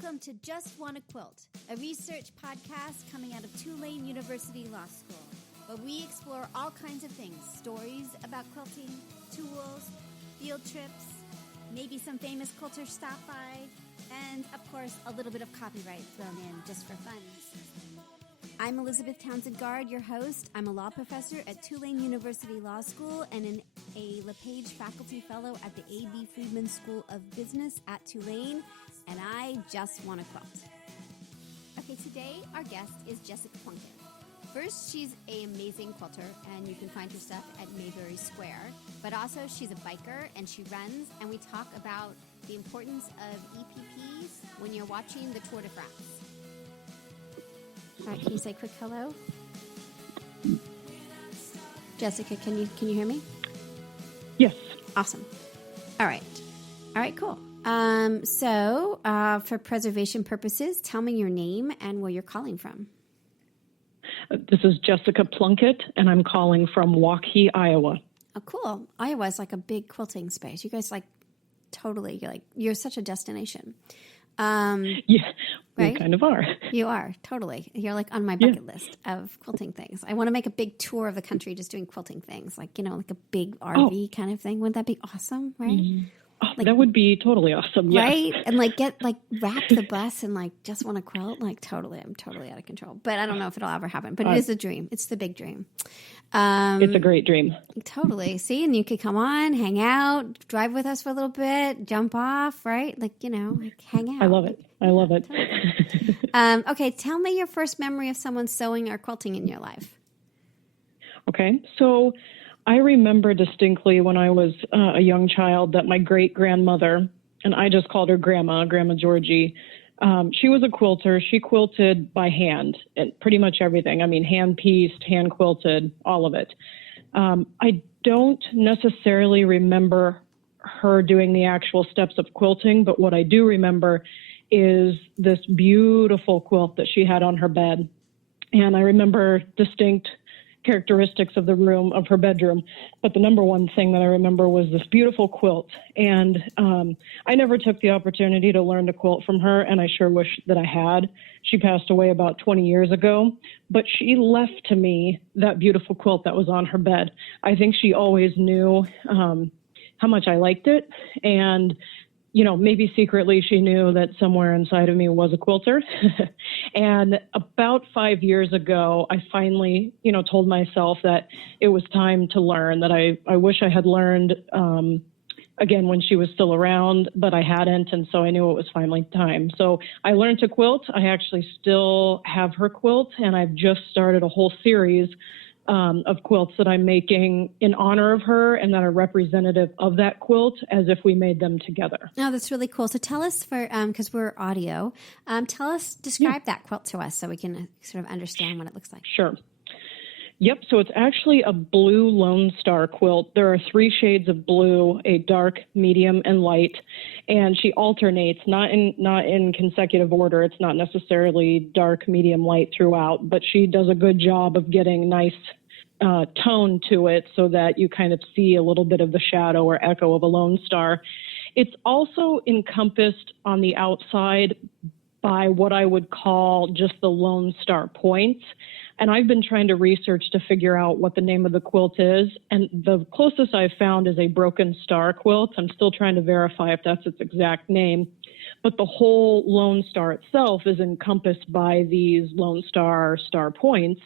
Welcome to Just Wanna Quilt, a research podcast coming out of Tulane University Law School, where we explore all kinds of things, stories about quilting, tools, field trips, maybe some famous quilters stop by, and, of course, a little bit of copyright thrown in just for fun. I'm Elizabeth Townsend-Gard, your host. I'm a law professor at Tulane University Law School and a LePage faculty fellow at the A.B. Friedman School of Business at Tulane, and I just want to quilt. Okay, today our guest is Jessica Plunkett. First, she's an amazing quilter, and you can find her stuff at Mayberry Square. But also, she's a biker, and she runs, and we talk about the importance of EPPs when you're watching the Tour de France. All right, can you say a quick hello? Jessica, can you hear me? Yes. Awesome. All right, cool. So for preservation purposes, tell me your name and where you're calling from. This is Jessica Plunkett, and I'm calling from Waukee, Iowa. Oh, cool. Iowa is like a big quilting space. You guys you're such a destination. Yeah, right? we kind of are. You are, totally. You're like on my bucket list of quilting things. I want to make a big tour of the country just doing quilting things, like a big RV kind of thing. Wouldn't that be awesome, right? Mm-hmm. Oh, that would be totally awesome, yeah. Right? And wrap the bus and just want to quilt. I'm totally out of control. But I don't know if it'll ever happen. But it is a dream. It's the big dream. It's a great dream. Totally. See, and you could come on, hang out, drive with us for a little bit, jump off, right? Hang out. I love it. Totally. Okay, tell me your first memory of someone sewing or quilting in your life. Okay, so I remember distinctly when I was a young child that my great-grandmother, and I just called her Grandma Georgie, she was a quilter. She quilted by hand, and pretty much everything. I mean, hand-pieced, hand-quilted, all of it. I don't necessarily remember her doing the actual steps of quilting, but what I do remember is this beautiful quilt that she had on her bed. And I remember distinct characteristics of her bedroom. But the number one thing that I remember was this beautiful quilt. And I never took the opportunity to learn to quilt from her, and I sure wish that I had. She passed away about 20 years ago, but she left to me that beautiful quilt that was on her bed. I think she always knew how much I liked it, and maybe secretly she knew that somewhere inside of me was a quilter. And about 5 years ago, I finally, told myself that it was time to learn, that I wish I had learned, again, when she was still around, but I hadn't. And so I knew it was finally time. So I learned to quilt. I actually still have her quilt, and I've just started a whole series of quilts that I'm making in honor of her and that are representative of that quilt as if we made them together. Oh, that's really cool. So tell us, because we're audio, describe that quilt to us so we can sort of understand what it looks like. Sure. Yep. So it's actually a blue Lone Star quilt. There are 3 shades of blue, a dark, medium, and light. And she alternates, not in consecutive order. It's not necessarily dark, medium, light throughout, but she does a good job of getting nice tone to it so that you kind of see a little bit of the shadow or echo of a Lone Star. It's also encompassed on the outside by what I would call just the Lone Star points. And I've been trying to research to figure out what the name of the quilt is. And the closest I've found is a Broken Star quilt. I'm still trying to verify if that's its exact name. But the whole Lone Star itself is encompassed by these Lone Star points.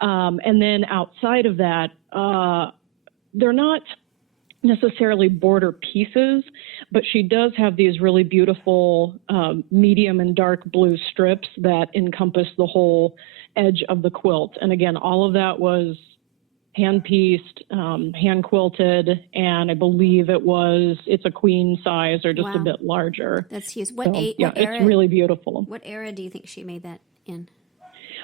And then outside of that, they're not necessarily border pieces, but she does have these really beautiful medium and dark blue strips that encompass the whole edge of the quilt. And again, all of that was hand-pieced, hand-quilted, and I believe it's a queen size or just a bit larger. That's huge. It's really beautiful. What era do you think she made that in?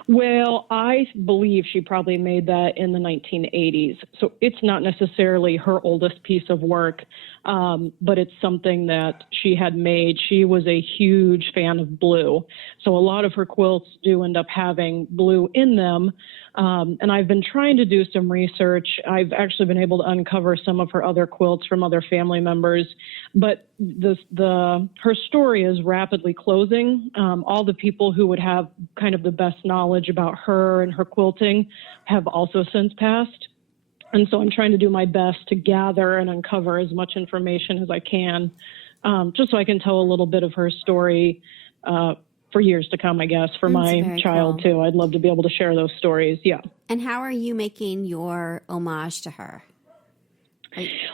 Well, I believe she probably made that in the 1980s. So it's not necessarily her oldest piece of work. but it's something that she had made. She was a huge fan of blue. So a lot of her quilts do end up having blue in them. And I've been trying to do some research. I've actually been able to uncover some of her other quilts from other family members, but her story is rapidly closing. All the people who would have kind of the best knowledge about her and her quilting have also since passed. And so I'm trying to do my best to gather and uncover as much information as I can, just so I can tell a little bit of her story for years to come, I guess, for my child too. I'd love to be able to share those stories. Yeah. And how are you making your homage to her?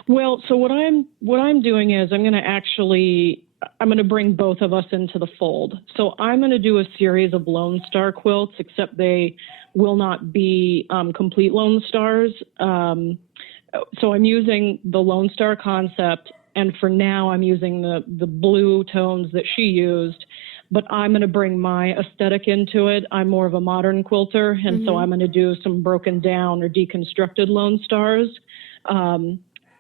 Well, so what I'm doing is I'm going to bring both of us into the fold. So I'm going to do a series of Lone Star quilts, except they will not be complete Lone Stars. So I'm using the Lone Star concept, and for now I'm using the blue tones that she used, but I'm going to bring my aesthetic into it. I'm more of a modern quilter, and so I'm going to do some broken down or deconstructed Lone Stars.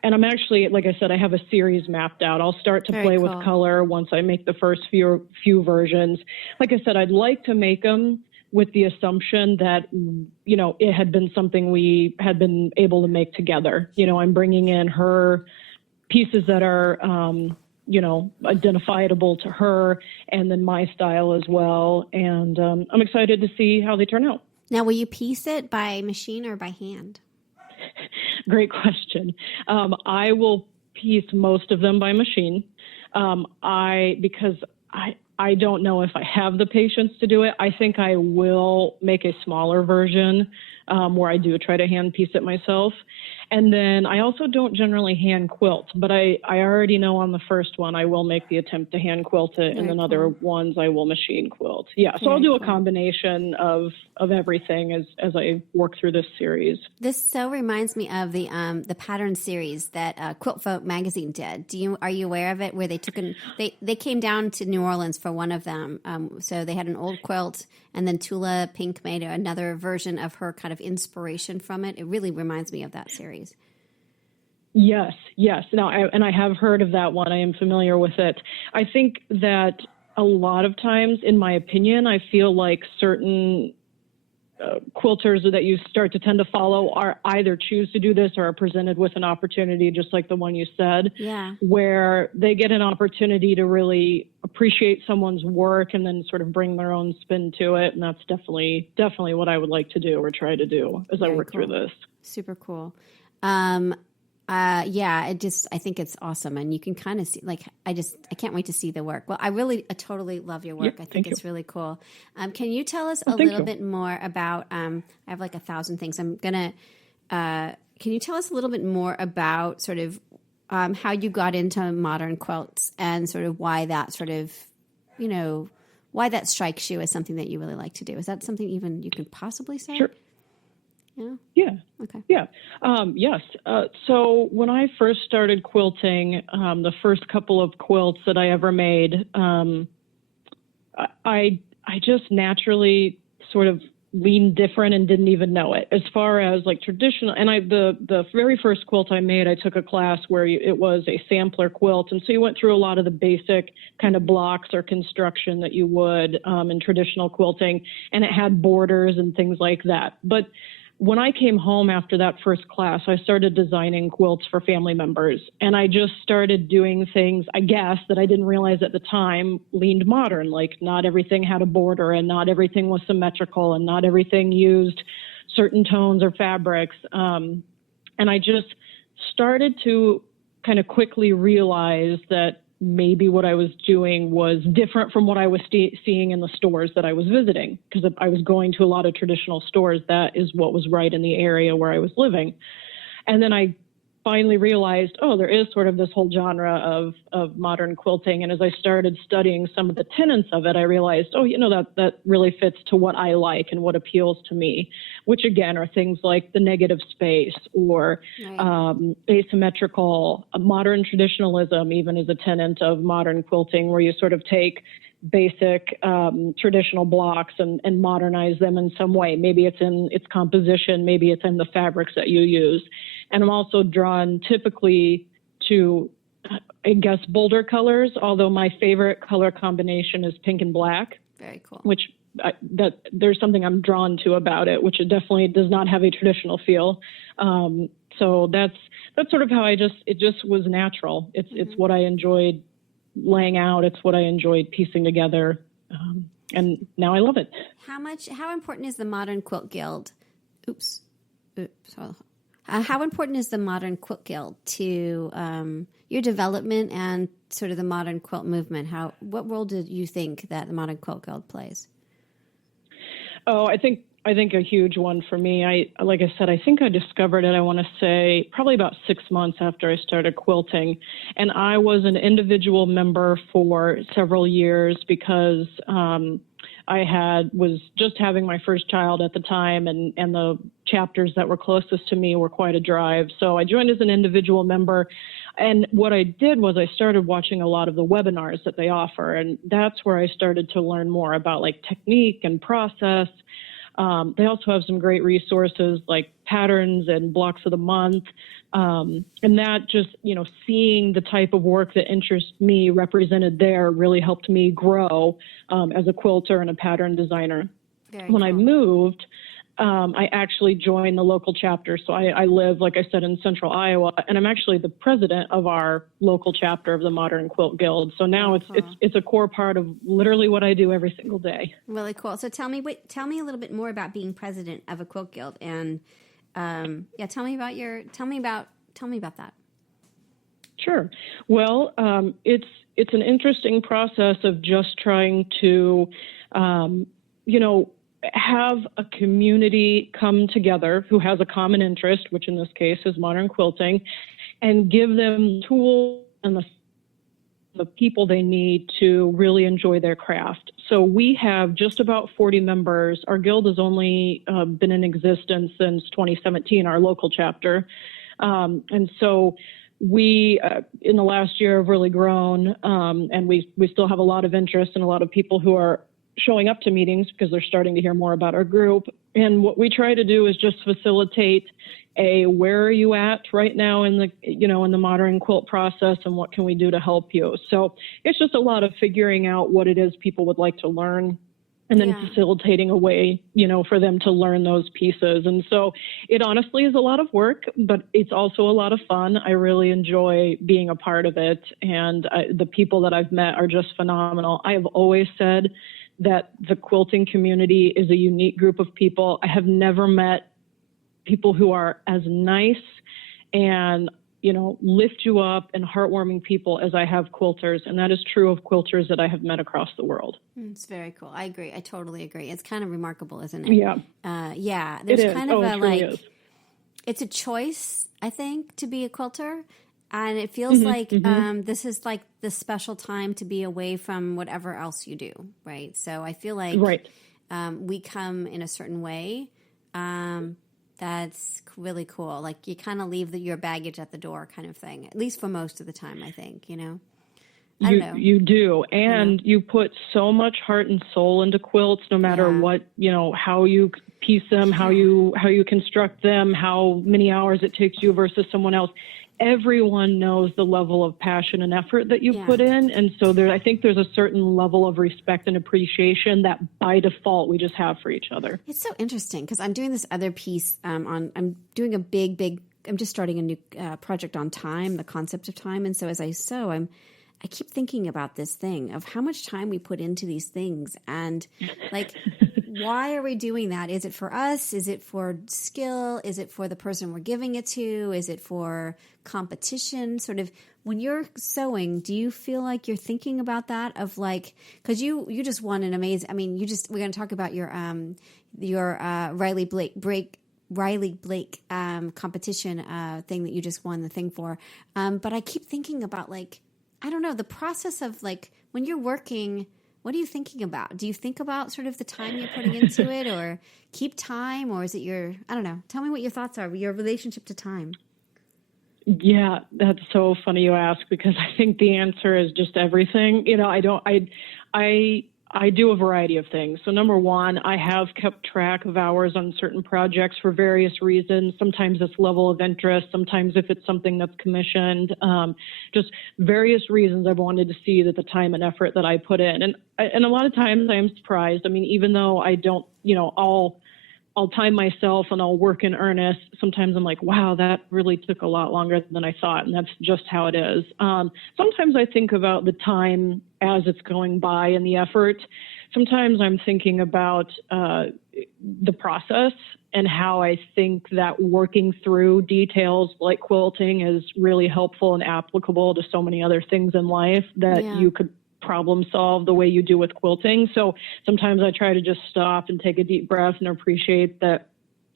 And I'm actually, like I said, I have a series mapped out. I'll start to play with color once I make the first few versions. Like I said, I'd like to make them with the assumption that, it had been something we had been able to make together. I'm bringing in her pieces that are, identifiable to her, and then my style as well. And I'm excited to see how they turn out. Now, will you piece it by machine or by hand? Great question. I will piece most of them by machine. Because I don't know if I have the patience to do it. I think I will make a smaller version where I do try to hand piece it myself. And then I also don't generally hand quilt, but I already know on the first one I will make the attempt to hand quilt it, and then other ones I will machine quilt. Yeah, so I'll do a combination of everything as I work through this series. This so reminds me of the pattern series that Quilt Folk magazine did. Are you aware of it? Where they came down to New Orleans for one of them. So they had an old quilt, and then Tula Pink made another version of her kind of inspiration from it. It really reminds me of that series. Yes. Now, I have heard of that one. I am familiar with it. I think that a lot of times, in my opinion, I feel like certain quilters that you start to tend to follow are either choose to do this or are presented with an opportunity, just like the one you said, where they get an opportunity to really appreciate someone's work and then sort of bring their own spin to it. And that's definitely what I would like to do or try to do as I work through this. Super cool. I think it's awesome. And you can kind of see, I can't wait to see the work. Well, I totally love your work. I think it's really cool. Can you tell us a little bit more about, I have 1,000 things. Can you tell us a little bit more about sort of, how you got into modern quilts and sort of why that sort of, why that strikes you as something that you really like to do? Is that something even you could possibly say? Sure. Yeah. Okay. Yeah. Yes. So when I first started quilting, the first couple of quilts that I ever made, I just naturally sort of leaned different and didn't even know it. As far as traditional, and the very first quilt I made, I took a class where it was a sampler quilt, and so you went through a lot of the basic kind of blocks or construction that you would in traditional quilting, and it had borders and things like that. But when I came home after that first class, I started designing quilts for family members, and I just started doing things, I guess, that I didn't realize at the time leaned modern. Like, not everything had a border, and not everything was symmetrical, and not everything used certain tones or fabrics. And I just started to kind of quickly realize that maybe what I was doing was different from what I was seeing in the stores that I was visiting, because I was going to a lot of traditional stores. That is what was right in the area where I was living. And then I finally realized, there is sort of this whole genre of modern quilting. And as I started studying some of the tenets of it, I realized, that really fits to what I like and what appeals to me, which again are things like the negative space or asymmetrical. Modern traditionalism even is a tenet of modern quilting, where you sort of take basic traditional blocks and modernize them in some way. Maybe it's in its composition, maybe it's in the fabrics that you use. And I'm also drawn typically to I guess, bolder colors, although my favorite color combination is pink and black. Very cool. Which there's something I'm drawn to about it, which it definitely does not have a traditional feel. So that's sort of how it just was natural. It's what I enjoyed laying out. It's what I enjoyed piecing together. And now I love it. How important is the Modern Quilt Guild? How important is the Modern Quilt Guild to your development and sort of the modern quilt movement? What role do you think that the Modern Quilt Guild plays? Oh, I think a huge one for me. Like I said, I think I discovered it, I want to say, probably about 6 months after I started quilting. And I was an individual member for several years because I was just having my first child at the time, and the chapters that were closest to me were quite a drive. So I joined as an individual member. And what I did was I started watching a lot of the webinars that they offer. And that's where I started to learn more about like technique and process. They also have some great resources like patterns and blocks of the month. And that just, seeing the type of work that interests me represented there really helped me grow as a quilter and a pattern designer. When I moved, I actually joined the local chapter. So I live, like I said, in central Iowa, and I'm actually the president of our local chapter of the Modern Quilt Guild. So now it's a core part of literally what I do every single day. Really cool. So tell me a little bit more about being president of a quilt guild, and tell me about that. Sure. Well, it's an interesting process of just trying to, have a community come together who has a common interest, which in this case is modern quilting, and give them tools and the people they need to really enjoy their craft. So we have just about 40 members. Our guild has only been in existence since 2017, our local chapter. And so we, in the last year, have really grown, and we still have a lot of interest and a lot of people who are showing up to meetings because they're starting to hear more about our group. And what we try to do is just facilitate where are you at right now in the modern quilt process, and what can we do to help you? So it's just a lot of figuring out what it is people would like to learn, and then facilitating a way, for them to learn those pieces. And so it honestly is a lot of work, but it's also a lot of fun. I really enjoy being a part of it. And the people that I've met are just phenomenal. I have always said that the quilting community is a unique group of people. I have never met people who are as nice and, lift you up and heartwarming people as I have quilters. And that is true of quilters that I have met across the world. It's very cool. I agree. I totally agree. It's kind of remarkable, isn't it? Yeah. There's kind of it's a choice, I think, to be a quilter. And it feels like this is like the special time to be away from whatever else you do, right? So I feel like we come in a certain way that's really cool. Like you kind of leave your baggage at the door kind of thing, at least for most of the time, I think, I don't know. You do. And you put so much heart and soul into quilts, no matter what, how you piece them, how you construct them, how many hours it takes you versus someone else. Everyone knows the level of passion and effort that you put in. And so I think there's a certain level of respect and appreciation that by default we just have for each other. It's so interesting because I'm doing this other piece I'm doing a big, I'm just starting a new project on time, the concept of time. And so as I sew, I keep thinking about this thing of how much time we put into these things and like, why are we doing that? Is it for us? Is it for skill? Is it for the person we're giving it to? Is it for competition? Sort of when you're sewing, do you feel like you're thinking about that of like, cause you just won an amazing, we're going to talk about your Riley Blake competition thing that you just won the thing for. But I keep thinking about like, I don't know, the process of like when you're working, what are you thinking about? Do you think about sort of the time you're putting into it or keep time, or is it I don't know. Tell me what your thoughts are, your relationship to time. Yeah, that's so funny you ask, because I think the answer is just everything. I do a variety of things. So number one, I have kept track of hours on certain projects for various reasons. Sometimes it's level of interest. Sometimes if it's something that's commissioned, just various reasons I've wanted to see that the time and effort that I put in. And a lot of times I'm surprised. I mean, even though I don't, I'll time myself and I'll work in earnest. Sometimes I'm like, wow, that really took a lot longer than I thought. And that's just how it is. Sometimes I think about the time as it's going by and the effort. Sometimes I'm thinking about the process and how I think that working through details like quilting is really helpful and applicable to so many other things in life that you could problem solve the way you do with quilting. So sometimes I try to just stop and take a deep breath and appreciate that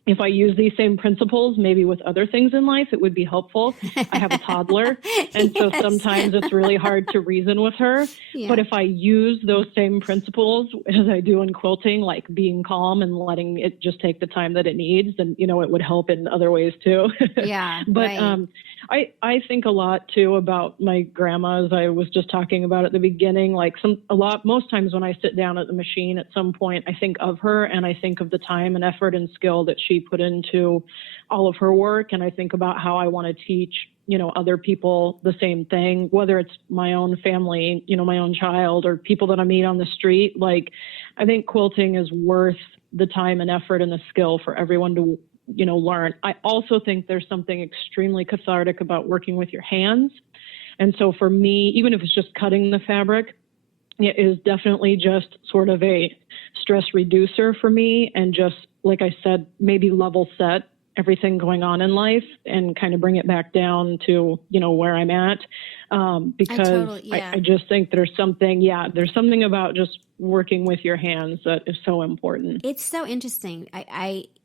if I use these same principles, maybe with other things in life, it would be helpful. I have a toddler, and so sometimes it's really hard to reason with her. Yeah. But if I use those same principles as I do in quilting, like being calm and letting it just take the time that it needs, then, it would help in other ways too. Yeah. But I think a lot too about my grandma, as I was just talking about at the beginning, most times when I sit down at the machine at some point, I think of her and I think of the time and effort and skill that she put into all of her work. And I think about how I want to teach, other people the same thing, whether it's my own family, my own child or people that I meet on the street. Like, I think quilting is worth the time and effort and the skill for everyone to learn. I also think there's something extremely cathartic about working with your hands. And so for me, even if it's just cutting the fabric, it is definitely just sort of a stress reducer for me. And just, like I said, maybe level set everything going on in life and kind of bring it back down to, where I'm at. Because I just think there's something about just working with your hands that is so important. It's so interesting.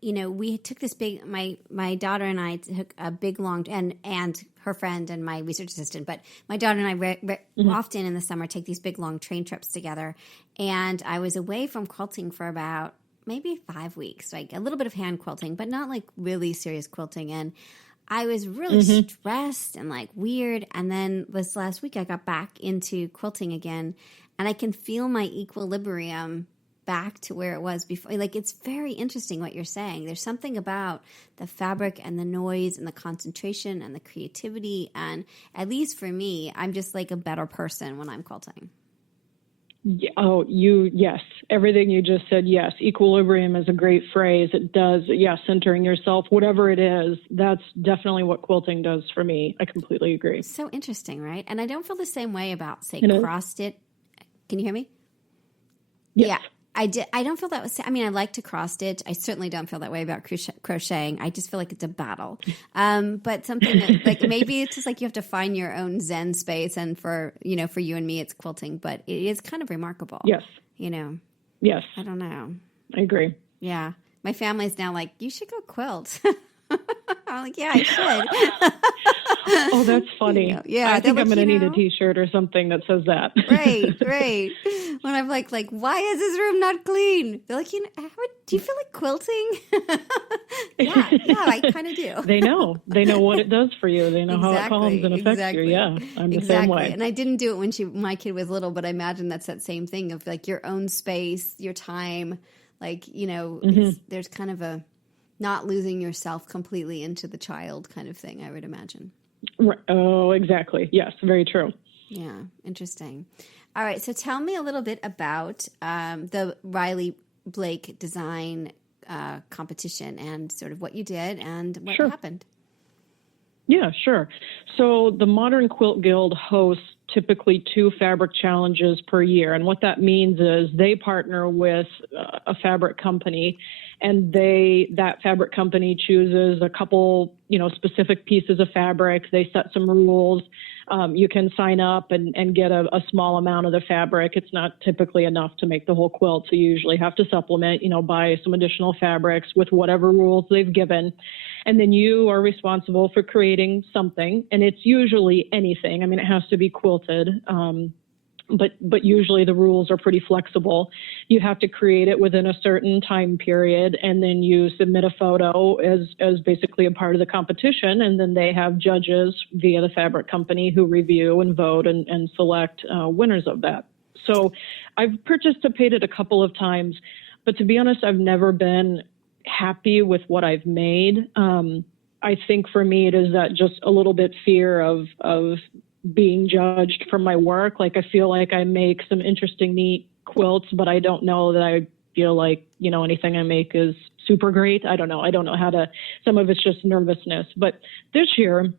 We took this big, my daughter and I took a big long, and her friend and my research assistant, but my daughter and I often in the summer take these big long train trips together. And I was away from quilting for about maybe 5 weeks, like a little bit of hand quilting, but not like really serious quilting. And I was really stressed and like weird. And then this last week I got back into quilting again, and I can feel my equilibrium back to where it was before. Like, it's very interesting what you're saying. There's something about the fabric and the noise and the concentration and the creativity. And at least for me, I'm just like a better person when I'm quilting. Yes. Everything you just said, yes. Equilibrium is a great phrase. It does, centering yourself, whatever it is, that's definitely what quilting does for me. I completely agree. So interesting, right? And I don't feel the same way about, say, cross-stitch. Can you hear me? Yes. Yeah. I don't feel that was, I like to cross stitch. I certainly don't feel that way about crocheting. I just feel like it's a battle. But something that, like, maybe it's just like you have to find your own Zen space. And for you and me, it's quilting, but it is kind of remarkable. Yes. Yes. I don't know. I agree. Yeah. My family's now like, you should go quilt. I'm like, yeah, I should. Oh, that's funny. Yeah. I think I'm going to need a T-shirt or something that says that. Right. When I'm like, why is this room not clean? They're like, do you feel like quilting? yeah, I kind of do. They know what it does for you. They know how it calms and affects you. Yeah, I'm the same way. And I didn't do it when my kid was little, but I imagine that's that same thing of like your own space, your time. Like, there's kind of a not losing yourself completely into the child kind of thing, I would imagine. Oh, exactly. Yes, very true. Yeah, interesting. All right, so tell me a little bit about the Riley Blake design competition and sort of what you did and what happened. Yeah, sure. So the Modern Quilt Guild hosts typically 2 fabric challenges per year. And what that means is they partner with a fabric company, and that fabric company chooses a couple, specific pieces of fabric. They set some rules. You can sign up and get a small amount of the fabric. It's not typically enough to make the whole quilt, so you usually have to supplement, buy some additional fabrics with whatever rules they've given. And then you are responsible for creating something, and it's usually anything. It has to be quilted, but usually the rules are pretty flexible. You have to create it within a certain time period, and then you submit a photo as basically a part of the competition, and then they have judges via the fabric company who review and vote and select winners of that. So I've participated a couple of times, but to be honest, I've never been happy with what I've made. I think for me, it is that just a little bit fear of being judged for my work. Like I feel like I make some interesting, neat quilts, but I don't know that I feel like, anything I make is super great. I don't know how to, some of it's just nervousness. But this year,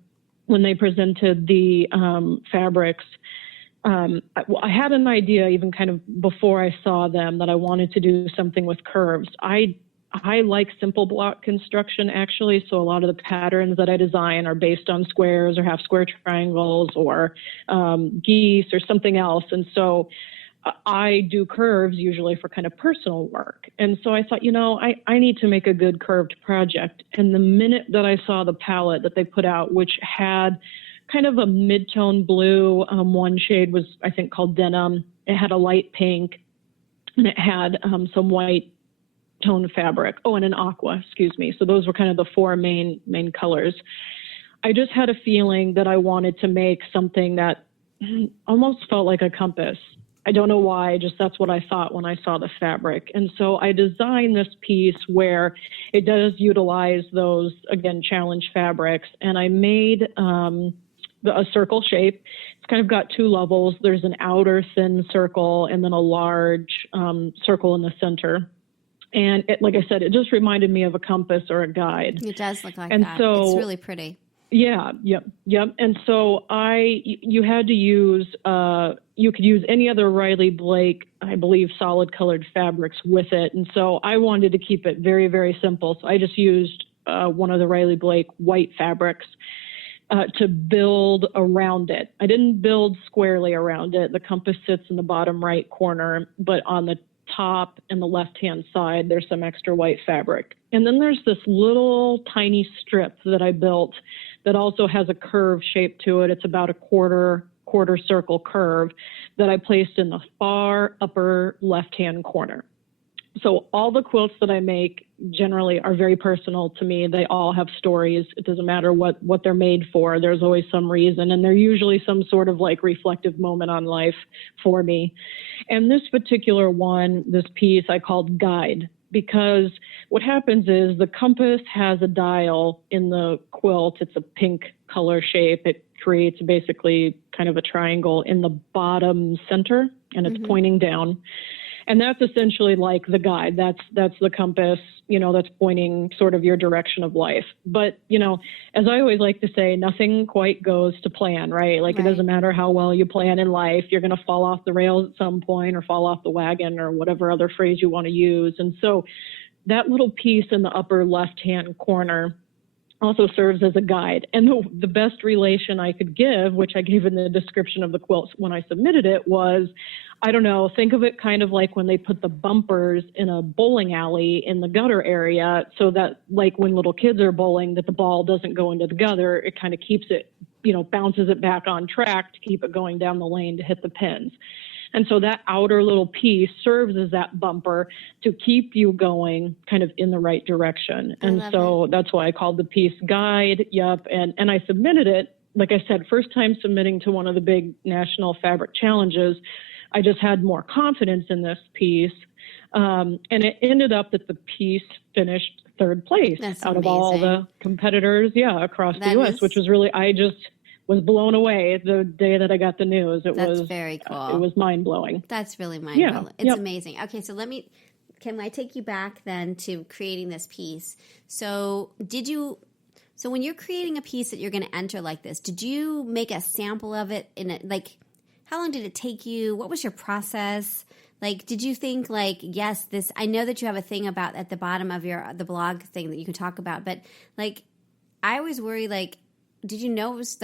when they presented the fabrics, I had an idea even kind of before I saw them that I wanted to do something with curves. I like simple block construction, actually. So a lot of the patterns that I design are based on squares or half square triangles or geese or something else. And so I do curves usually for kind of personal work. And so I thought, I need to make a good curved project. And the minute that I saw the palette that they put out, which had kind of a mid-tone blue, one shade was, I think, called denim. It had a light pink, and it had some white tone fabric. Oh, and an aqua, excuse me. So those were kind of the four main colors. I just had a feeling that I wanted to make something that almost felt like a compass. I don't know why, just that's what I thought when I saw the fabric. And so I designed this piece where it does utilize those, again, challenge fabrics. And I made a circle shape. It's kind of got two levels. There's an outer thin circle and then a large circle in the center. And like I said, it just reminded me of a compass or a guide. It does look like and that. So, it's really pretty. Yeah, yep. And so you had to use, you could use any other Riley Blake, I believe, solid colored fabrics with it. And so I wanted to keep it very, very simple. So I just used one of the Riley Blake white fabrics to build around it. I didn't build squarely around it. The compass sits in the bottom right corner, but on the top and the left-hand side, there's some extra white fabric. And then there's this little tiny strip that I built that also has a curve shape to it. It's about a quarter circle curve that I placed in the far upper left-hand corner. So all the quilts that I make generally are very personal to me. They all have stories. It doesn't matter what they're made for. There's always some reason, and they're usually some sort of like reflective moment on life for me. And this particular one, this piece, I called Guide, because what happens is the compass has a dial in the quilt. It's a pink color shape. It creates basically kind of a triangle in the bottom center, and it's pointing down. And that's essentially like the guide. That's the compass, that's pointing sort of your direction of life. But, as I always like to say, nothing quite goes to plan, right? Like It doesn't matter how well you plan in life. You're going to fall off the rails at some point or fall off the wagon or whatever other phrase you want to use. And so that little piece in the upper left-hand corner also serves as a guide. And the best relation I could give, which I gave in the description of the quilt when I submitted it, was, I don't know, think of it kind of like when they put the bumpers in a bowling alley in the gutter area, so that like when little kids are bowling, that the ball doesn't go into the gutter. It kind of keeps it, bounces it back on track to keep it going down the lane to hit the pins. And so that outer little piece serves as that bumper to keep you going kind of in the right direction. And so that's why I called the piece Guide. Yep. And I submitted it, like I said, first time submitting to one of the big national fabric challenges. I just had more confidence in this piece. And it ended up that the piece finished third place out of all the competitors, across the U.S., which was really, I just was blown away the day that I got the news. That's very cool. It was mind-blowing. That's really mind-blowing. It's amazing. Okay, so can I take you back then to creating this piece? So when you're creating a piece that you're going to enter like this, did you make a sample of it how long did it take you? What was your process? Like, did you think yes, this, I know that you have a thing about at the bottom of the blog thing that you can talk about, but I always worry, did you know it was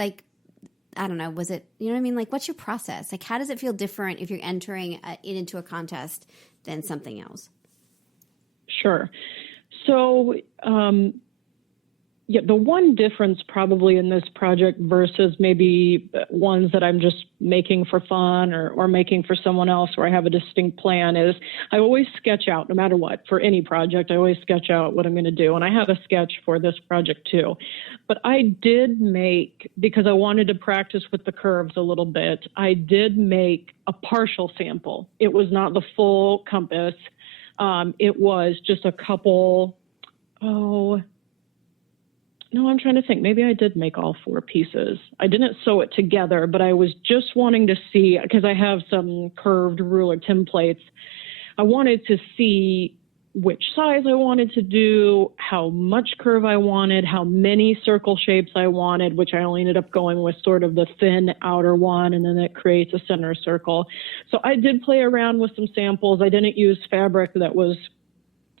I don't know, was it, you know what I mean? What's your process? How does it feel different if you're entering it into a contest than something else? Sure. So, Yeah, the one difference probably in this project versus maybe ones that I'm just making for fun or making for someone else where I have a distinct plan is I always sketch out, no matter what, for any project, I always sketch out what I'm going to do. And I have a sketch for this project too. But I did make, because I wanted to practice with the curves a little bit, I did make a partial sample. It was not the full compass. It was just a couple, no, I'm trying to think. Maybe I did make all 4 pieces. I didn't sew it together, but I was just wanting to see, because I have some curved ruler templates, I wanted to see which size I wanted to do, how much curve I wanted, how many circle shapes I wanted, which I only ended up going with sort of the thin outer one, and then it creates a center circle. So I did play around with some samples. I didn't use fabric that was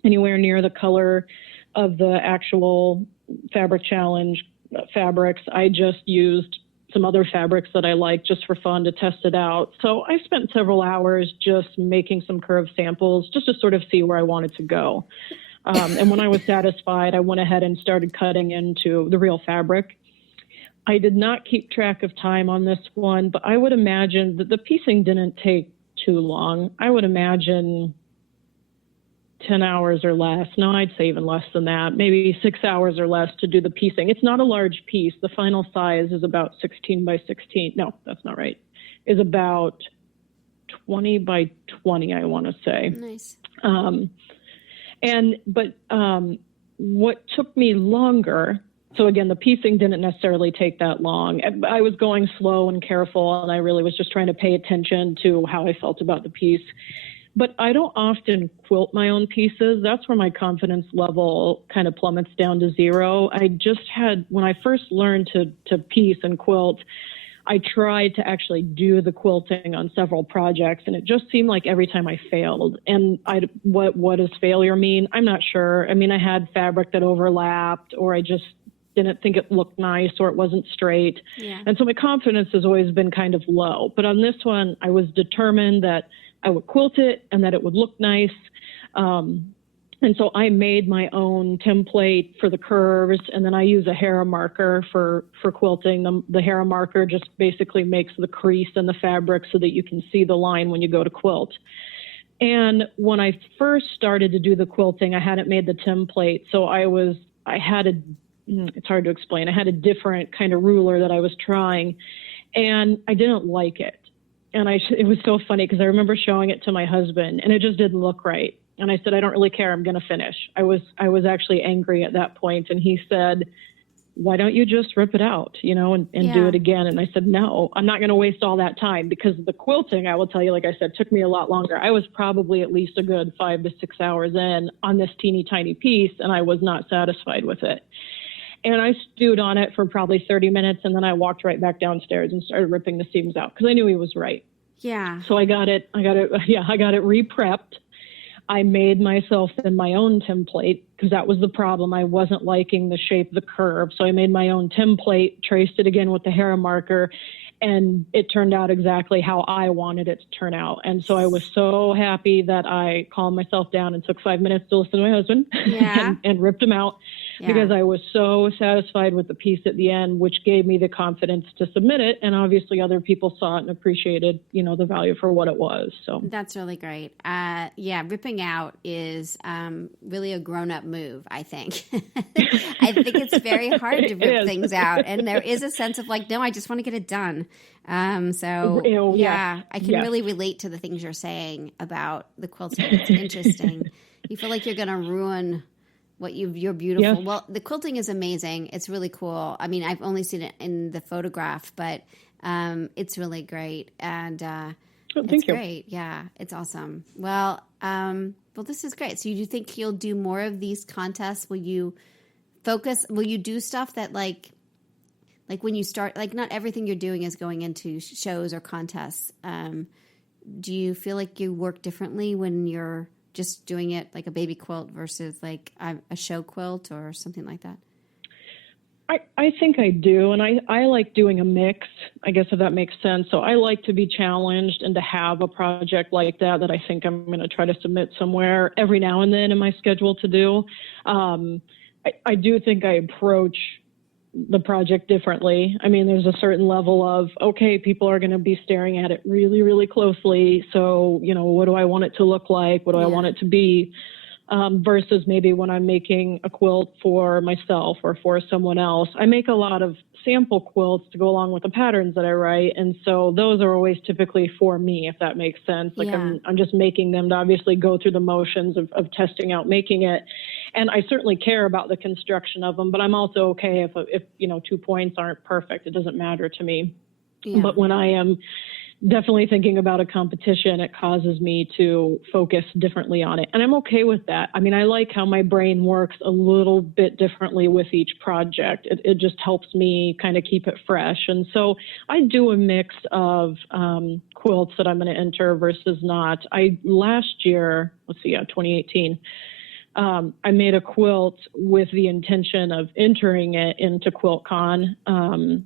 anywhere near the color of the actual fabric challenge fabrics. I just used some other fabrics that I like just for fun to test it out. So I spent several hours just making some curved samples just to sort of see where I wanted to go. And when I was satisfied, I went ahead and started cutting into the real fabric. I did not keep track of time on this one, but I would imagine that the piecing didn't take too long. I would imagine 10 hours or less. No, I'd say even less than that, maybe 6 hours or less to do the piecing. It's not a large piece. The final size is about 16 by 16. No, that's not right. Is about 20 by 20, I want to say. Nice. But what took me longer, so again, the piecing didn't necessarily take that long. I was going slow and careful, and I really was just trying to pay attention to how I felt about the piece. But I don't often quilt my own pieces. That's where my confidence level kind of plummets down to 0. I just had, when I first learned to piece and quilt, I tried to actually do the quilting on several projects, and it just seemed like every time I failed. And what does failure mean? I'm not sure. I mean, I had fabric that overlapped, or I just didn't think it looked nice, or it wasn't straight. Yeah. And so my confidence has always been kind of low. But on this one, I was determined that I would quilt it and that it would look nice. And so I made my own template for the curves, and then I use a Hera marker for quilting. The Hera marker just basically makes the crease in the fabric so that you can see the line when you go to quilt. And when I first started to do the quilting, I hadn't made the template. So it's hard to explain. I had a different kind of ruler that I was trying, and I didn't like it. And it was so funny because I remember showing it to my husband, and it just didn't look right. And I said, I don't really care. I'm going to finish. I was actually angry at that point. And he said, why don't you just rip it out, and do it again? And I said, no, I'm not going to waste all that time, because the quilting, I will tell you, like I said, took me a lot longer. I was probably at least a good 5 to 6 hours in on this teeny tiny piece, and I was not satisfied with it. And I stewed on it for probably 30 minutes, and then I walked right back downstairs and started ripping the seams out because I knew he was right. Yeah. So I got it re-prepped. I made myself in my own template because that was the problem. I wasn't liking the shape of the curve. So I made my own template, traced it again with the Hera marker, and it turned out exactly how I wanted it to turn out. And so I was so happy that I calmed myself down and took 5 minutes to listen to my husband and ripped him out because I was so satisfied with the piece at the end, which gave me the confidence to submit it. And obviously other people saw it and appreciated, the value for what it was. So that's really great. Ripping out is really a grown-up move, I think. I think it's very hard to rip things out. And there is a sense of no, I just want to get it done. I can really relate to the things you're saying about the quilting. It's interesting. You feel like you're going to ruin what you're beautiful. Yes. Well, the quilting is amazing. It's really cool. I mean, I've only seen it in the photograph, but it's really great. And it's great. Yeah, it's awesome. Well, this is great. So you think you'll do more of these contests? Will you do stuff that like when you start, not everything you're doing is going into shows or contests. Do you feel like you work differently when you're just doing it like a baby quilt versus like a show quilt or something like that? I think I do. And I like doing a mix, I guess, if that makes sense. So I like to be challenged and to have a project like that I think I'm going to try to submit somewhere every now and then in my schedule to do. I do think I approach the project differently. I mean, there's a certain level of, okay, people are going to be staring at it really, really closely. So, what do I want it to look like? What do I want it to be? Versus maybe when I'm making a quilt for myself or for someone else. I make a lot of sample quilts to go along with the patterns that I write. And so those are always typically for me, if that makes sense. Like I'm just making them to obviously go through the motions of testing out making it. And I certainly care about the construction of them, but I'm also okay if 2 points aren't perfect. It doesn't matter to me. Yeah. But when I am definitely thinking about a competition, it causes me to focus differently on it. And I'm okay with that. I mean, I like how my brain works a little bit differently with each project. It just helps me kind of keep it fresh. And so I do a mix of quilts that I'm going to enter versus not. Last year, 2018, I made a quilt with the intention of entering it into QuiltCon.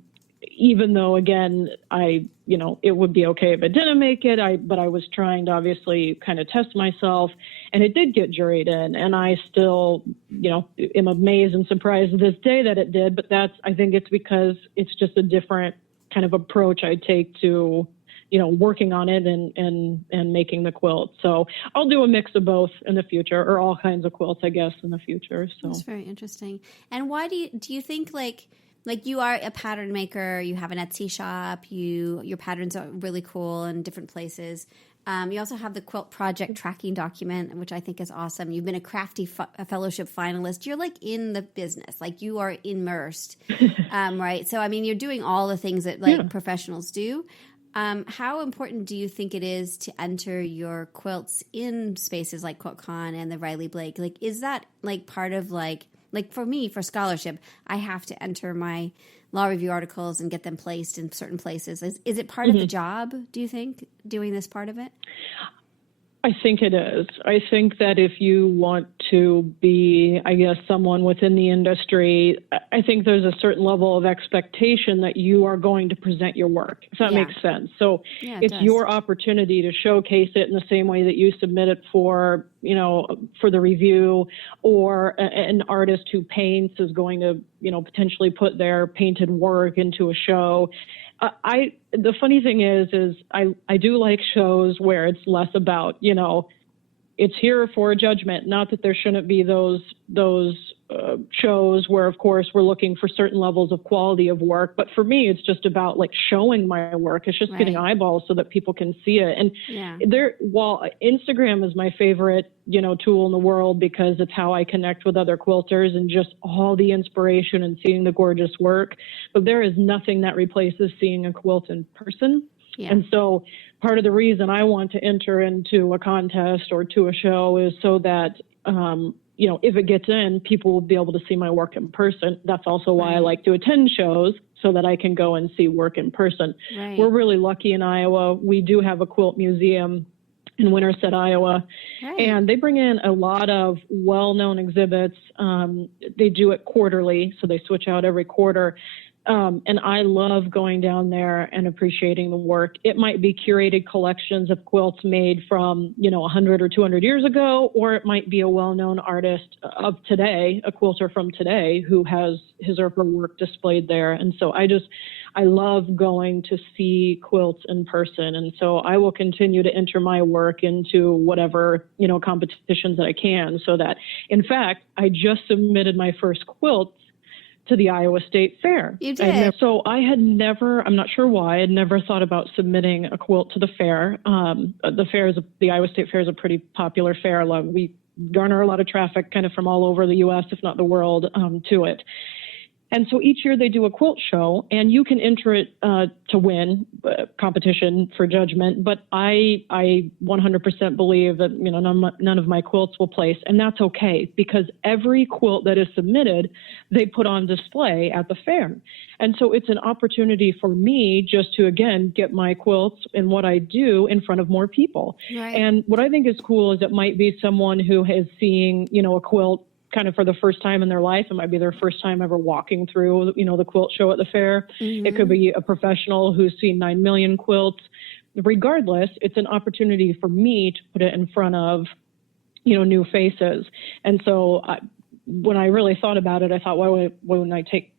Even though, again, it would be okay if I didn't make it, but I was trying to obviously kind of test myself, and it did get juried in, and I still, am amazed and surprised to this day that it did, but I think it's because it's just a different kind of approach I take to, working on it and making the quilt. So I'll do a mix of both in the future, or all kinds of quilts, I guess, in the future. So that's very interesting. And why do you think like you are a pattern maker, you have an Etsy shop, your patterns are really cool in different places. You also have the quilt project tracking document, which I think is awesome. You've been a Crafty Fellowship finalist. You're like in the business, like you are immersed, right? So, I mean, you're doing all the things that professionals do. How important do you think it is to enter your quilts in spaces like QuiltCon and the Riley Blake? Like, is that like part of like for me, for scholarship, I have to enter my law review articles and get them placed in certain places. Is it part of the job, do you think, doing this part of it? I think it is. I think that if you want to be, I guess, someone within the industry, I think there's a certain level of expectation that you are going to present your work, if that makes sense. So it's your opportunity to showcase it in the same way that you submit it for the review, or an artist who paints is going to, potentially put their painted work into a show. The funny thing is I do like shows where it's less about, it's here for a judgment. Not that there shouldn't be those shows where, of course, we're looking for certain levels of quality of work. But for me, it's just about like showing my work. It's just getting eyeballs so that people can see it. And while Instagram is my favorite, tool in the world, because it's how I connect with other quilters and just all the inspiration and seeing the gorgeous work. But there is nothing that replaces seeing a quilt in person. Yeah. And so part of the reason I want to enter into a contest or to a show is so that, if it gets in, people will be able to see my work in person. That's also why I like to attend shows, so that I can go and see work in person. Right. We're really lucky in Iowa. We do have a quilt museum in Winterset, Iowa, and they bring in a lot of well-known exhibits. They do it quarterly, so they switch out every quarter. And I love going down there and appreciating the work. It might be curated collections of quilts made from, 100 or 200 years ago, or it might be a well-known artist of today, a quilter from today, who has his or her work displayed there. And so I love going to see quilts in person. And so I will continue to enter my work into whatever, competitions that I can, so that, in fact, I just submitted my first quilt to the Iowa State Fair. You did? So I had never, I'm not sure why, I had never thought about submitting a quilt to the fair. The Iowa State Fair is a pretty popular fair. We garner a lot of traffic kind of from all over the U.S., if not the world, to it. And so each year they do a quilt show, and you can enter it to win competition for judgment. But I 100% believe that none of my quilts will place, and that's okay, because every quilt that is submitted, they put on display at the fair. And so it's an opportunity for me just to, again, get my quilts and what I do in front of more people. Right. And what I think is cool is it might be someone who is seeing, a quilt kind of for the first time in their life. It might be their first time ever walking through, the quilt show at the fair. Mm-hmm. It could be a professional who's seen 9 million quilts. Regardless, it's an opportunity for me to put it in front of, new faces. And so when I really thought about it, I thought, why wouldn't I take,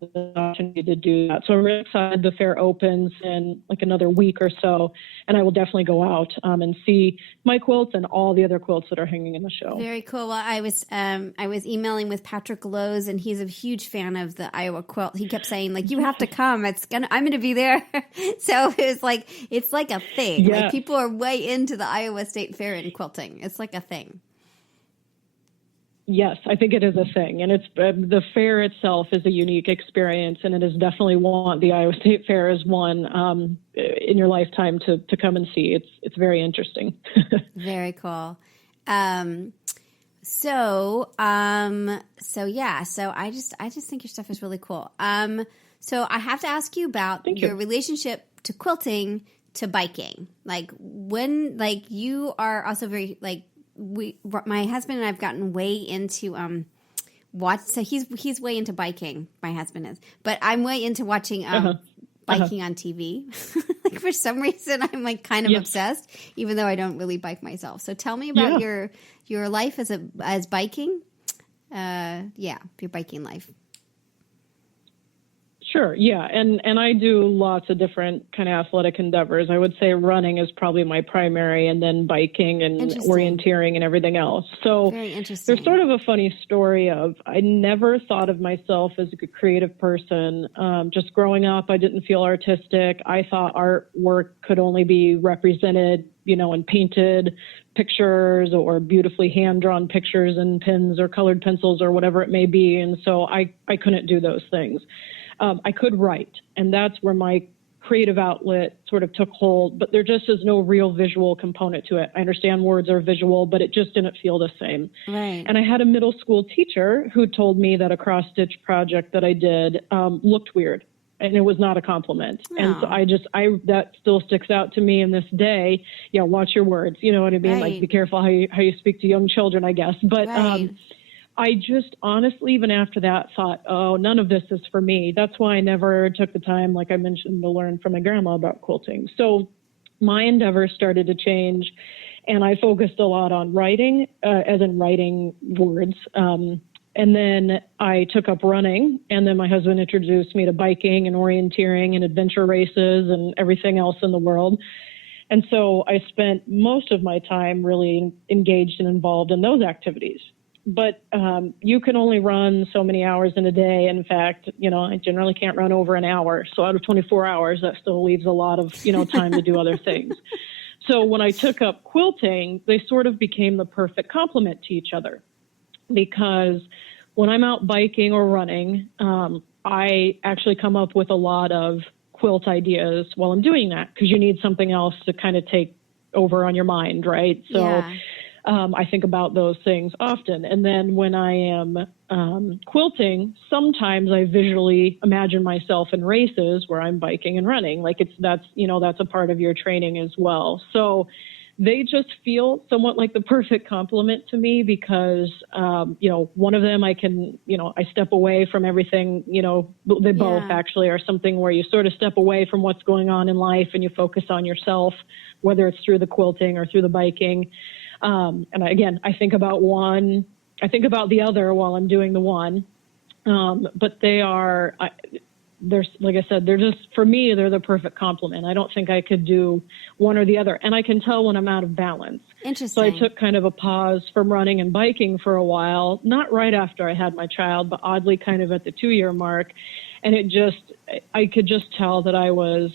the opportunity to do that? So I'm really excited. The fair opens in like another week or so, and I will definitely go out and see my quilts and all the other quilts that are hanging in the show. Very cool. Well, I was emailing with Patrick Lowe's, and he's a huge fan of the Iowa quilt. He kept saying, like, you have to come. I'm going to be there. So it's like a thing. Yeah. Like, people are way into the Iowa State Fair in quilting. It's like a thing. Yes, I think it is a thing, and it's the fair itself is a unique experience, and it is definitely one. The Iowa State Fair is one in your lifetime to come and see. It's very interesting. Very cool. So yeah. So I just think your stuff is really cool. So I have to ask you about your relationship to quilting to biking. Like when, like you are also very like. My husband and I've gotten way into so he's way into biking. My husband is, but I'm way into watching biking on TV. Like for some reason, I'm like kind of obsessed, even though I don't really bike myself. So tell me about your life as biking. Your biking life. Sure. Yeah. And I do lots of different kind of athletic endeavors. I would say running is probably my primary, and then biking and orienteering and everything else. So very interesting. There's sort of a funny story of, I never thought of myself as a creative person. Just growing up, I didn't feel artistic. I thought artwork could only be represented, in painted pictures or beautifully hand-drawn pictures and pens or colored pencils or whatever it may be. And so I couldn't do those things. I could write, and that's where my creative outlet sort of took hold, but there just is no real visual component to it. I understand words are visual, but it just didn't feel the same. Right. And I had a middle school teacher who told me that a cross-stitch project that I did looked weird, and it was not a compliment. Oh. And so that still sticks out to me in this day. Yeah, watch your words. You know what I mean? Right. Like, be careful how you speak to young children, I guess. But right. I just honestly, even after that, thought, oh, none of this is for me. That's why I never took the time, like I mentioned, to learn from my grandma about quilting. So my endeavors started to change, and I focused a lot on writing, as in writing words. And then I took up running, and then my husband introduced me to biking and orienteering and adventure races and everything else in the world. And so I spent most of my time really engaged and involved in those activities. But you can only run so many hours in a day. In fact, I generally can't run over an hour. So out of 24 hours, that still leaves a lot of, time to do other things. So when I took up quilting, they sort of became the perfect complement to each other. Because when I'm out biking or running, I actually come up with a lot of quilt ideas while I'm doing that, because you need something else to kind of take over on your mind, right? So. Yeah. I think about those things often. And then when I am quilting, sometimes I visually imagine myself in races where I'm biking and running. Like that's a part of your training as well. So they just feel somewhat like the perfect complement to me, because, one of them I can, I step away from everything, they both actually are something where you sort of step away from what's going on in life and you focus on yourself, whether it's through the quilting or through the biking. And I think about one, I think about the other while I'm doing the one. But they're, like I said, they're just, for me, they're the perfect complement. I don't think I could do one or the other. And I can tell when I'm out of balance. Interesting. So I took kind of a pause from running and biking for a while, not right after I had my child, but oddly kind of at the 2-year mark. And I could just tell that I was,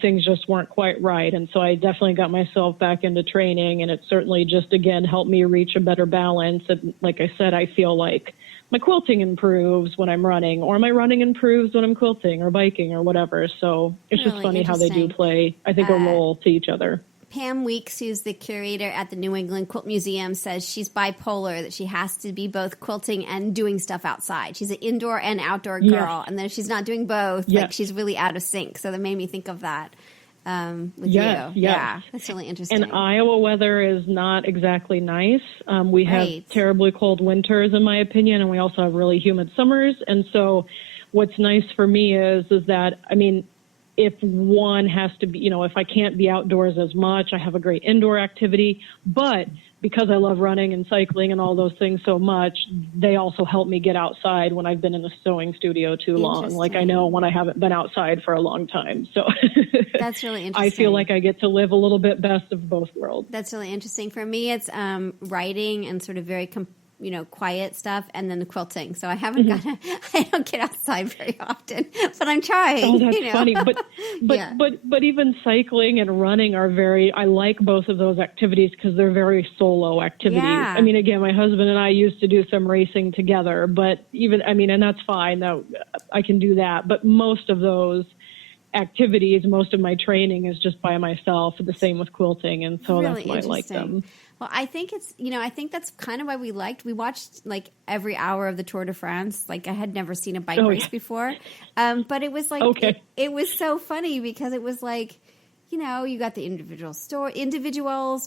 things just weren't quite right. And so I definitely got myself back into training, and it certainly just, again, helped me reach a better balance. And like I said, I feel like my quilting improves when I'm running, or my running improves when I'm quilting or biking or whatever. So it's really just funny how they do play, I think, a role to each other. Pam Weeks, who's the curator at the New England Quilt Museum, says she's bipolar, that she has to be both quilting and doing stuff outside. She's an indoor and outdoor girl, and then if she's not doing both, like she's really out of sync. So that made me think of that with you. Yeah, that's really interesting. And Iowa weather is not exactly nice. We have terribly cold winters, in my opinion, and we also have really humid summers. And so what's nice for me is that, if one has to be, if I can't be outdoors as much, I have a great indoor activity. But because I love running and cycling and all those things so much, they also help me get outside when I've been in the sewing studio too long. Like I know when I haven't been outside for a long time. So that's really interesting. I feel like I get to live a little bit best of both worlds. That's really interesting. For me, it's writing and sort of very quiet stuff, and then the quilting. So I haven't I don't get outside very often, but I'm trying. Oh, that's funny. But even cycling and running are I like both of those activities because they're very solo activities. Yeah. I mean, again, my husband and I used to do some racing together, and that's fine. That I can do that. But most of those activities, most of my training is just by myself. The same with quilting, and so really that's why I like them. Well, I think I think that's kind of why we watched like every hour of the Tour de France. Like I had never seen a bike race before. But it was like, it was so funny because it was like, you got the individuals,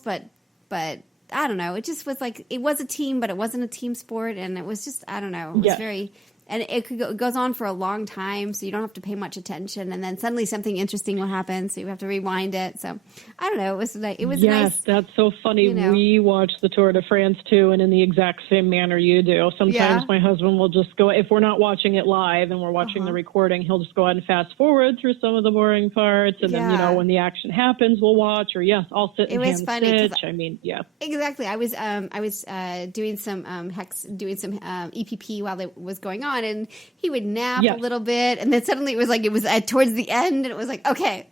but I don't know. It just was like, it was a team, but it wasn't a team sport. And it was just, I don't know. It was very... And it goes on for a long time, so you don't have to pay much attention. And then suddenly something interesting will happen, so you have to rewind it. So I don't know. It was nice. Yes, that's so funny. We watch the Tour de France too, and in the exact same manner you do. Sometimes my husband will just go, if we're not watching it live and we're watching the recording, he'll just go ahead and fast forward through some of the boring parts, and then when the action happens, we'll watch. Or I'll sit and hand stitch. I mean, exactly. I was doing some EPP while it was going on. And he would nap a little bit, and then suddenly it was towards the end, and it was like, okay,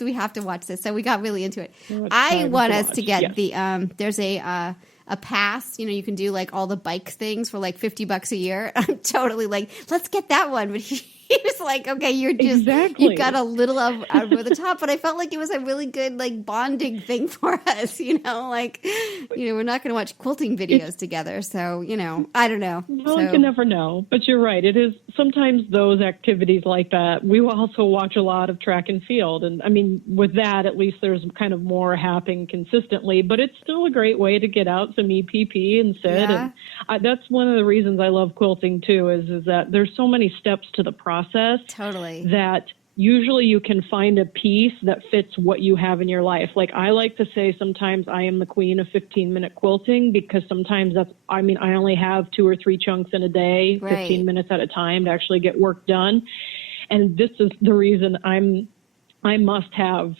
we have to watch this. So we got really into it. I want us to get the there's a pass. You can do like all the bike things for like $50 a year. I'm totally like, let's get that one. But he was like, okay, you've got a little over the top, but I felt like it was a really good like bonding thing for us, we're not going to watch quilting videos together. So, I don't know. Well, you can never know, but you're right. It is sometimes those activities like that. We will also watch a lot of track and field. And I mean, with that, at least there's kind of more happening consistently, but it's still a great way to get out some EPP and sit. Yeah. And that's one of the reasons I love quilting too, is that there's so many steps to the process. Totally. That usually you can find a piece that fits what you have in your life. Like I like to say sometimes I am the queen of 15-minute quilting because sometimes I only have 2 or 3 chunks in a day, 15 minutes at a time to actually get work done. And this is the reason I must have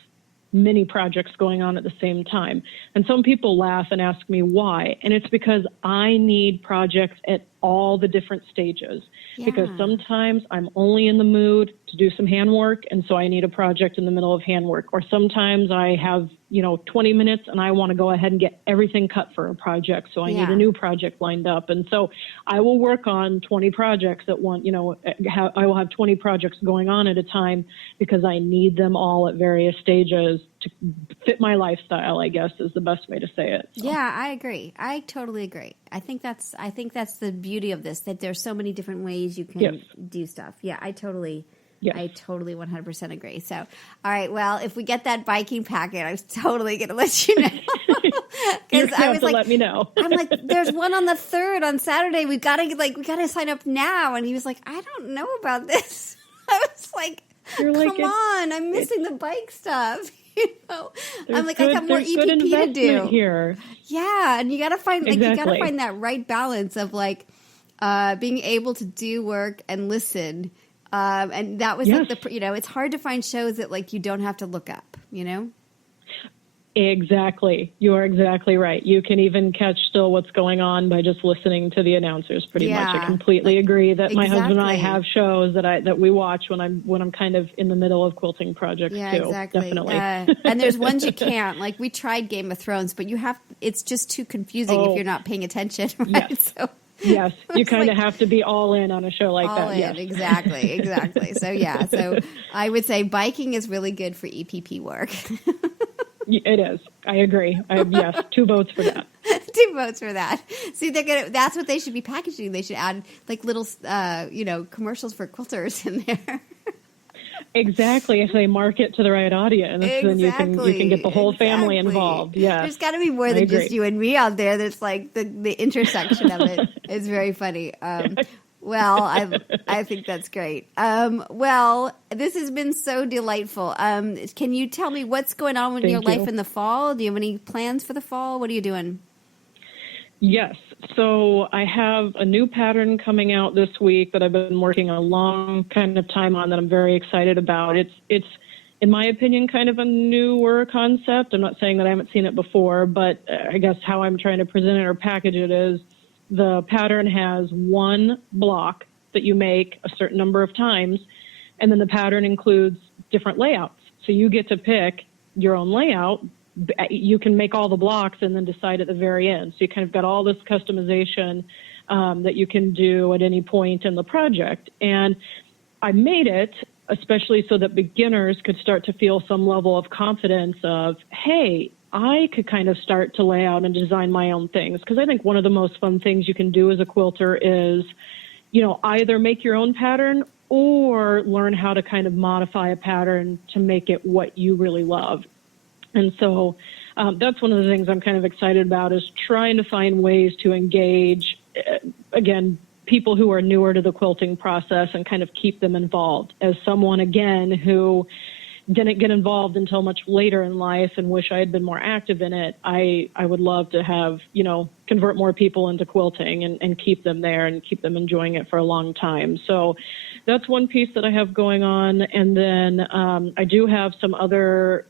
many projects going on at the same time. And some people laugh and ask me why. And it's because I need projects at all the different stages. Yeah. Because sometimes I'm only in the mood to do some handwork, and so I need a project in the middle of handwork. Or sometimes I have, 20 minutes and I want to go ahead and get everything cut for a project, so I need a new project lined up. And so I will work on 20 projects at one, I will have 20 projects going on at a time because I need them all at various stages to fit my lifestyle, I guess is the best way to say it. So. Yeah, I agree. I totally agree. I think that's the beauty of this, that there's so many different ways you can do stuff. Yeah, I totally 100% agree. So, all right, well, if we get that biking packet, I was totally going to let you know. Because I was like, let me know. I'm like, there's one on the 3rd on Saturday. We got to sign up now. And he was like, I don't know about this. I was like, come on, I'm missing the bike stuff. I'm like, I got more EPP to do here. Yeah, and you got to find that right balance of like being able to do work and listen. And that was like it's hard to find shows that like you don't have to look up, Exactly. You are exactly right. You can even catch still what's going on by just listening to the announcers pretty much. I completely agree that my husband and I have shows that we watch when I'm kind of in the middle of quilting projects too. Exactly. Definitely. And there's ones you can't. Like we tried Game of Thrones, but it's just too confusing if you're not paying attention, right? Yes. So yes, you kind of have to be all in on a show like that. All in, yes. Exactly. So I would say biking is really good for EPP work. It is. I agree. Yes, 2 votes for that. 2 votes for that. See, that's what they should be packaging. They should add like little, commercials for quilters in there. Exactly. If they market to the right audience, then you can get the whole family involved. Yeah. There's got to be more than just you and me out there. That's like the intersection of it. It's very funny. Well, I think that's great. Well, this has been so delightful. Can you tell me what's going on in your life in the fall? Do you have any plans for the fall? What are you doing? Yes. So I have a new pattern coming out this week that I've been working a long kind of time on that I'm very excited about. It's in my opinion, kind of a newer concept. I'm not saying that I haven't seen it before, but I guess how I'm trying to present it or package it is the pattern has one block that you make a certain number of times, and then the pattern includes different layouts. So you get to pick your own layout. You can make all the blocks and then decide at the very end. So you kind of got all this customization that you can do at any point in the project. And I made it especially so that beginners could start to feel some level of confidence of, hey, I could kind of start to lay out and design my own things. Because I think one of the most fun things you can do as a quilter is, either make your own pattern or learn how to kind of modify a pattern to make it what you really love. And so that's one of the things I'm kind of excited about, is trying to find ways to engage, again, people who are newer to the quilting process and kind of keep them involved. As someone, again, who didn't get involved until much later in life and wish I had been more active in it, I would love to have, convert more people into quilting and keep them there and keep them enjoying it for a long time. So that's one piece that I have going on. And then I do have some other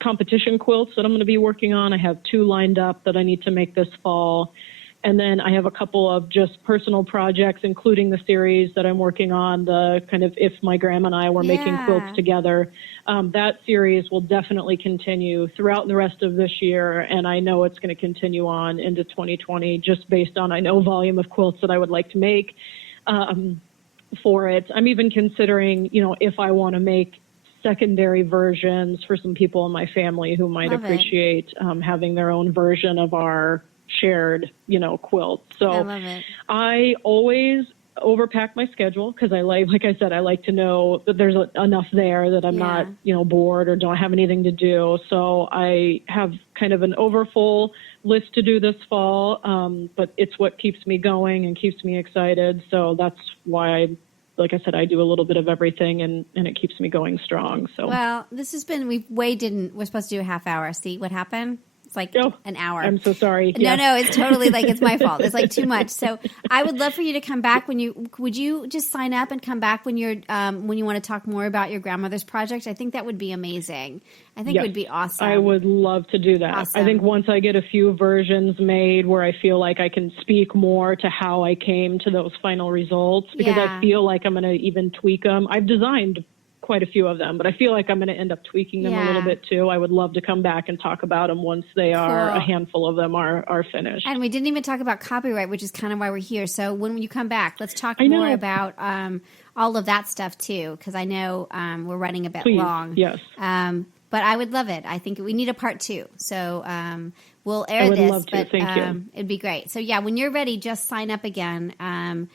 competition quilts that I'm going to be working on. I have 2 lined up that I need to make this fall. And then I have a couple of just personal projects, including the series that I'm working on, the kind of If My Grandma and I Were Making Quilts Together. That series will definitely continue throughout the rest of this year, and I know it's going to continue on into 2020 just based on, I know, volume of quilts that I would like to make for it. I'm even considering, if I want to make secondary versions for some people in my family who might appreciate having their own version of our shared, quilt. So I love it. I always overpack my schedule because I like I said, I like to know that there's enough there that I'm not, bored or don't have anything to do. So I have kind of an overfull list to do this fall, but it's what keeps me going and keeps me excited. So that's why like I said, I do a little bit of everything and it keeps me going strong. So, well, this has been, we're supposed to do a half hour. See what happened? It's like an hour. I'm so sorry. No, it's totally it's my fault. It's like too much. So I would love for you to come back would you just sign up and come back when you want to talk more about your grandmother's project? I think that would be amazing. I think it would be awesome. I would love to do that. Awesome. I think once I get a few versions made where I feel like I can speak more to how I came to those final results, because I feel like I'm going to even tweak them. I've designed quite a few of them, but I feel like I'm going to end up tweaking them a little bit too. I would love to come back and talk about them once they are, a handful of them are finished. And we didn't even talk about copyright, which is kind of why we're here. So when you come back, let's talk more about all of that stuff too, because I know we're running a bit long. Yes. But I would love it. I think we need a part 2. So we'll air I would this, love to. but Thank you. It'd be great. So when you're ready, just sign up again, and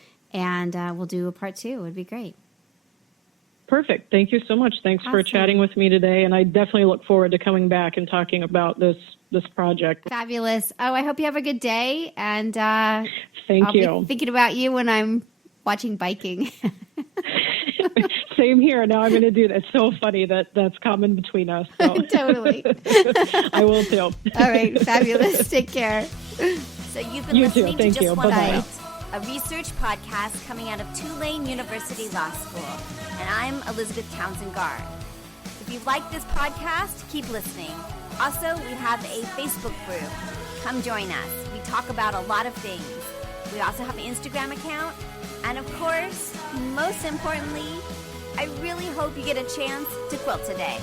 we'll do a part 2. It would be great. Perfect. Thank you so much. Thanks for chatting with me today. And I definitely look forward to coming back and talking about this project. Fabulous. Oh, I hope you have a good day. And I'll be thinking about you when I'm watching biking. Same here. Now I'm going to do that. It's so funny that's common between us. So. Totally. I will too. All right. Fabulous. Take care. So you've been listening to Just Wanna a research podcast coming out of Tulane University Law School. And I'm Elizabeth Townsend Gard. If you like this podcast, keep listening. Also, we have a Facebook group. Come join us. We talk about a lot of things. We also have an Instagram account. And of course, most importantly, I really hope you get a chance to quilt today.